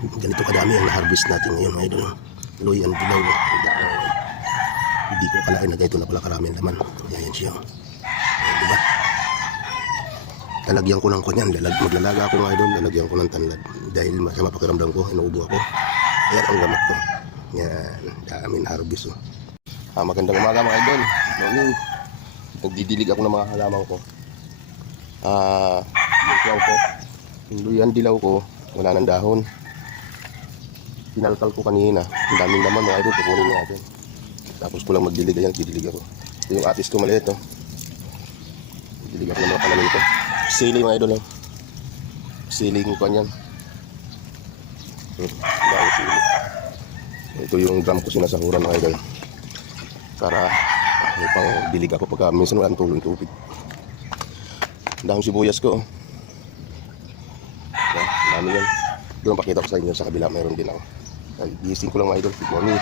Ganito kadami ang na-harvest natin ngayon mga idol. Loy and dilaw. Hindi ko akalain na ganito na pala karami ang laman. Ayan siya. Ayan, diba? Lalagyan ko ng kunyan. Maglalaga ako mga idol. Lalagyan ko ng tanlad. Dahil masama pakiramdam ko. Inuubo ako. Ayan ang gamot ko. Yan. Daming harvest. Magandang umaga mga idol. Morning. Nagdidilig ako ng mga halaman ko. Yung ko. Yung luyan dilaw ko. Wala ng dahon. Pinalkal ko kanina. Ang daming laman mga idol. Kukunin natin. Tapos ko lang magdilig. Ayan. Didilig ako. Ito yung atis ko maliit. Didilig ako ng mga panamin ko. Sili mga idol. Sili ko kanyan. Ito yung drum ko sinasahuran mga idol. Para may pang dilig ako pagka minsan walang tubig. Dahon sibuyas ko. Dami yan. Doon pakita ko sa inyo sa kabila mayroon din ako. Gising ko lang mga idol. Good morning.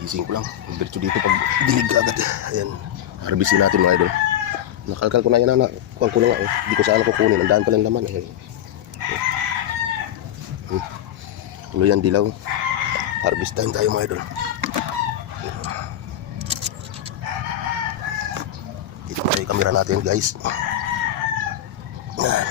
Gising ko lang. Diretso dito pag dilig agad. Ayan. Harvestin natin mga idol. Nakalkal ko na yan na. Kuha ko lang. Hindi ko saan kukunin. Ang daan pala ng laman. Ayan. Luyan dilaw. Harvest time tayo mga idol. Dito pa yung camera natin guys. Yan.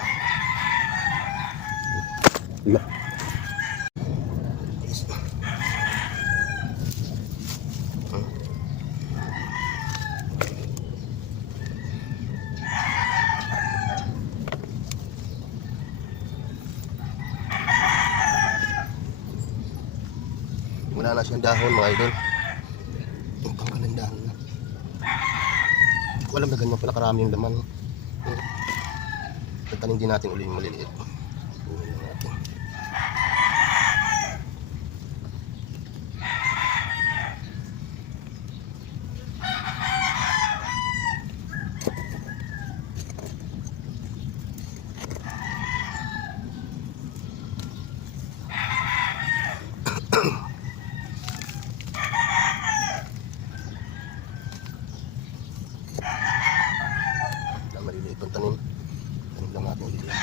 Wala na siyang dahon mga idol. Ang tanggalin dahon na. Hindi ko alam na ganyan pala karami yung laman. Tatanim din natin uli yung maliliit. Maliliit pang tanim. Tanim lang natin ulit yan.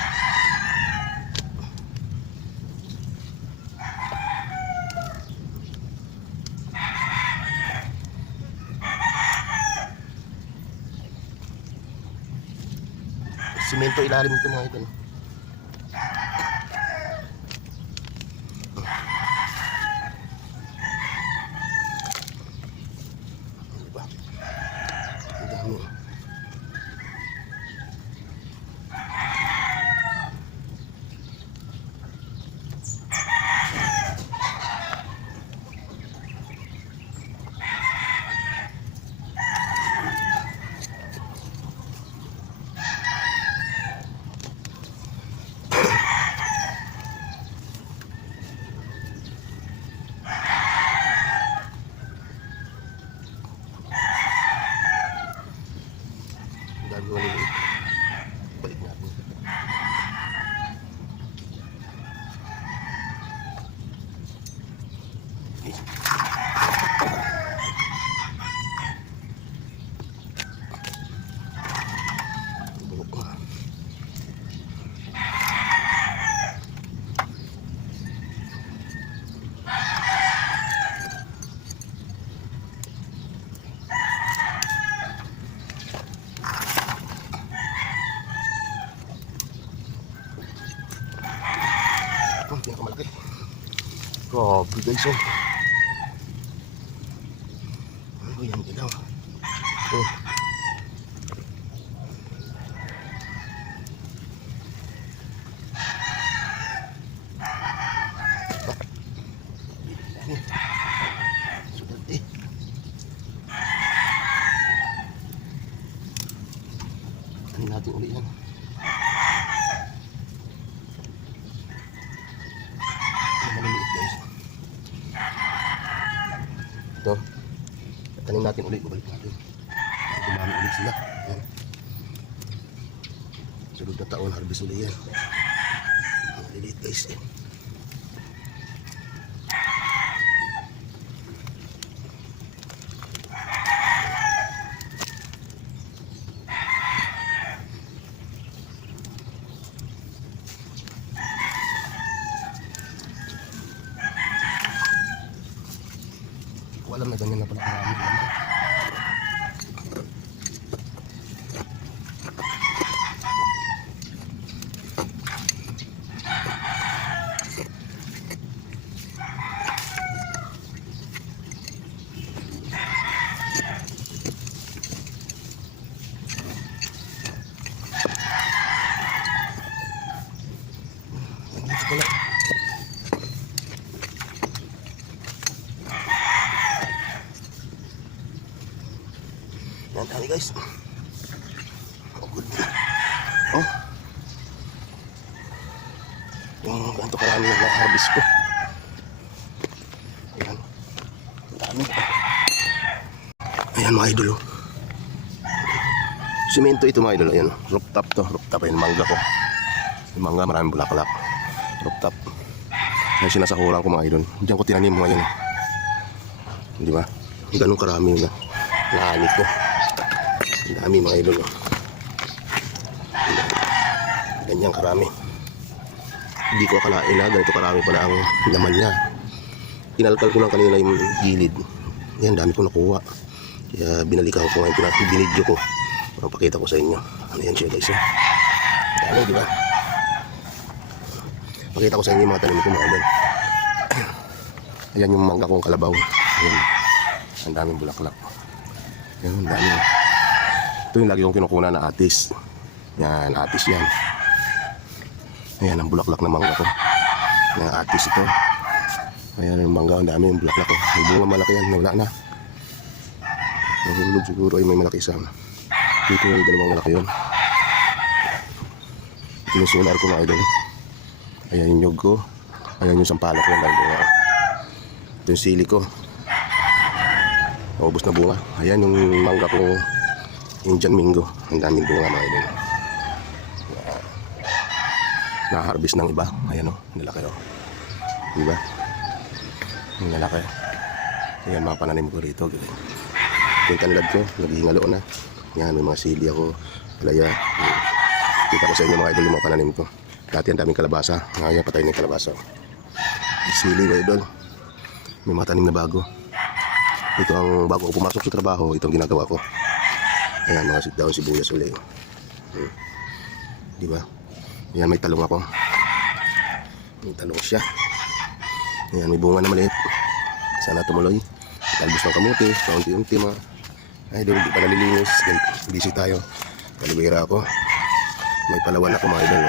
Simento ilalim ito mga idol. Diba? Ang dami. Maliliit. Balik natin. Pinakamalaki. Grabe guys oh. Ano yan dilaw? Oh. Sudah eh. Tanin natin ulit yan. Maliliit guys. Ito. Tanin natin ulit. Balik natin. Dumami ulit sila. Ayan. Sunod na taon harvest ulit yan. Maliliit guys. alam na ganyan na pala karami naman. Wala. Yan kami guys. Oh, good. Oh. Yung ganito karami yung harvest ko. Ayan. Dami. Ayan mga idol. Simento ito mga idol. Ayan. Rooftop to. Rooftop. Ayan mangga ko. Yung mangga maraming bulaklak. Rooftop. Ayan sinasahuran ko mga idol. Diyan ko tinanim mga yan. Di ba? Ganun karami na naani ko. Ang dami mga idol. Ganyan karami. Hindi ko akalain na ganito karami pala ang laman niya. Kinalkal ko lang kanina yung gilid. Yan, dami ko nakuha. Kaya binalikan ko ngayon, binidyo ko. Parang pakita ko sa inyo. Ano yan siya guys. Dami, di ba? Pakita ko sa inyo yung mga tanim ko mga idol. Ayan yung mangga kong kalabaw. Ayan. Ang daming bulaklak. Ayan, ang dami. Ito yung lagi kong kinukunan na atis. Yan, atis yan. Ayan ang bulaklak na mangga ko. Yan, atis ito. Ayan yung mangga, ang dami yung bulaklak ko. May bunga malaki yan, wala na. Nahulog siguro ay may malaki isa. Dito yung dalawang malaki yun. Ito yung solar ko mga idol. Ayan yung nyug ko. Ayan yung sampalok ko. Ito yung sili ko. Naubos na bunga. Ayan yung mangga kong Indian Mingo. Ang daming bunga mga idol. Na-harvest ng iba. Ayan o, nalaki o. Diba? Ang nalaki. Ayan mga pananim ko rito. Yung tanlad ko, naghihingalo na. Yan, may mga sili ako. Palaya. Kita ko sa inyo mga idol yung mga pananim ko. Dati ang daming kalabasa. Ngayon patay na yung kalabasa. Sili mga idol. May mga tanim na bago. Ito ang bago ko pumasok sa trabaho. Ito ang ginagawa ko. Ayan mga daon sibuyas ulit. Diba? Ayan may talong ako. May talong siya. Ayan may bunga na maliit. Sana tumuloy. Talbos ng kamuti. Kaunti-unti mga idol. Hindi pa nalilinis. Busy tayo. Kalibira ako. May palawan ako mga idol.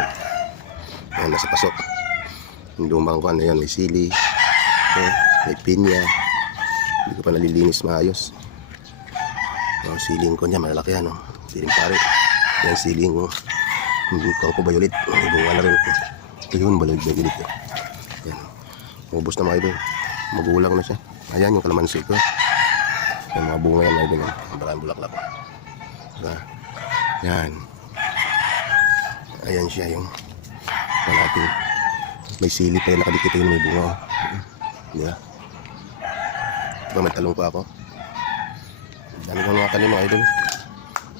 Ayan nasa pasok. Yung lumang ko. Ayan may sili. May pinya. Hindi ko pa nalilinis maayos. Yung siling ko niya malalaki ano. Siling pare. Yan siling ko. Hindi ko violet. May bunga na rin. Ito yun violet. Yan. Ubos na mga idol. Magulang na siya. Ayan yung kalamansi ko. Yung mga bunga yan mga idol. Maraming bulaklak. Diba? Yan. Ayan siya yung natin. May sili pa yung nakadikit yun may bunga. Diba? Diba may talong pa ako. Dami ko mga tanim mga idol.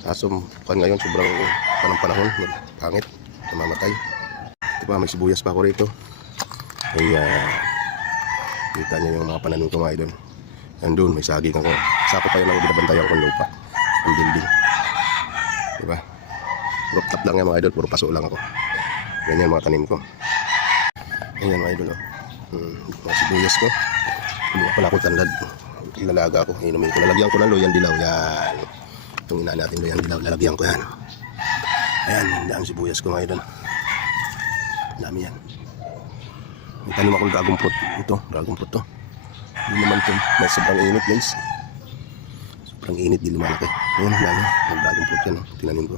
Kaso ngayon sobrang panahon. Pangit. Namamatay. Diba may sibuyas pa ako rito. Ayan. Kita nyo yung mga pananim ko mga idol. Yan doon may saging ako. Sako pa yun ang binabantayan kong lupa. Ang building. Diba? Rooftop lang yan mga idol. Puro paso lang ako. Ganyan mga tanim ko. Ayan mga idol. Mga sibuyas ko. Hindi pala ako tandad. Ilalaga ko, inumin ko. Lalagyan ko ng loyang dilaw. Yan. Itong ina natin loyang dilaw. Lalagyan ko yan. Ayan, daan sibuyas ko mga idol. Dami yan. May tanim akong dragon fruit. Ito, dragon fruit to. Hindi naman ito. May sobrang init guys. Sobrang init, di lumalaki. Ayan, dami. May dragon fruit yan. Tinanim ko.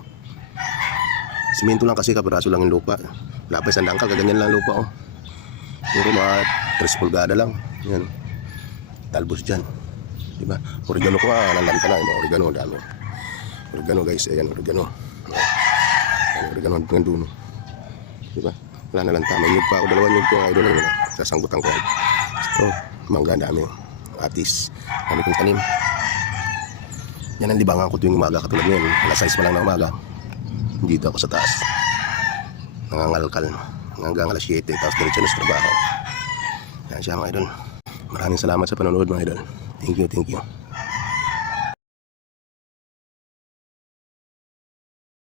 Simento lang kasi, kapiraso lang yung lupa. Wala pa isang dangkal, kaganyan lang lupa. Puro mga 3 pulgada lang. Yan. Talbos dyan. Diba? Oregano ko nalanta na. Oregano, dami. Oregano guys. Ayan, oregano. Ayan, oregano hanggang dulo. Diba? Wala nalanta. May nyug pa ako. 2 nyug ko. Idol lang. Sasanggutan ko. Ito, mangga dami. Atis. Dami kong tanim. Yan ang libangan ko tuwing umaga. Katulad ngayon. Alas 6 pa lang na umaga. Dito ako sa taas. Nangangalkal. Hanggang alas 7. Tapos diretso na sa trabaho. Yan siya mga idol. Maraming salamat sa panonood mga idol. Thank you, thank you.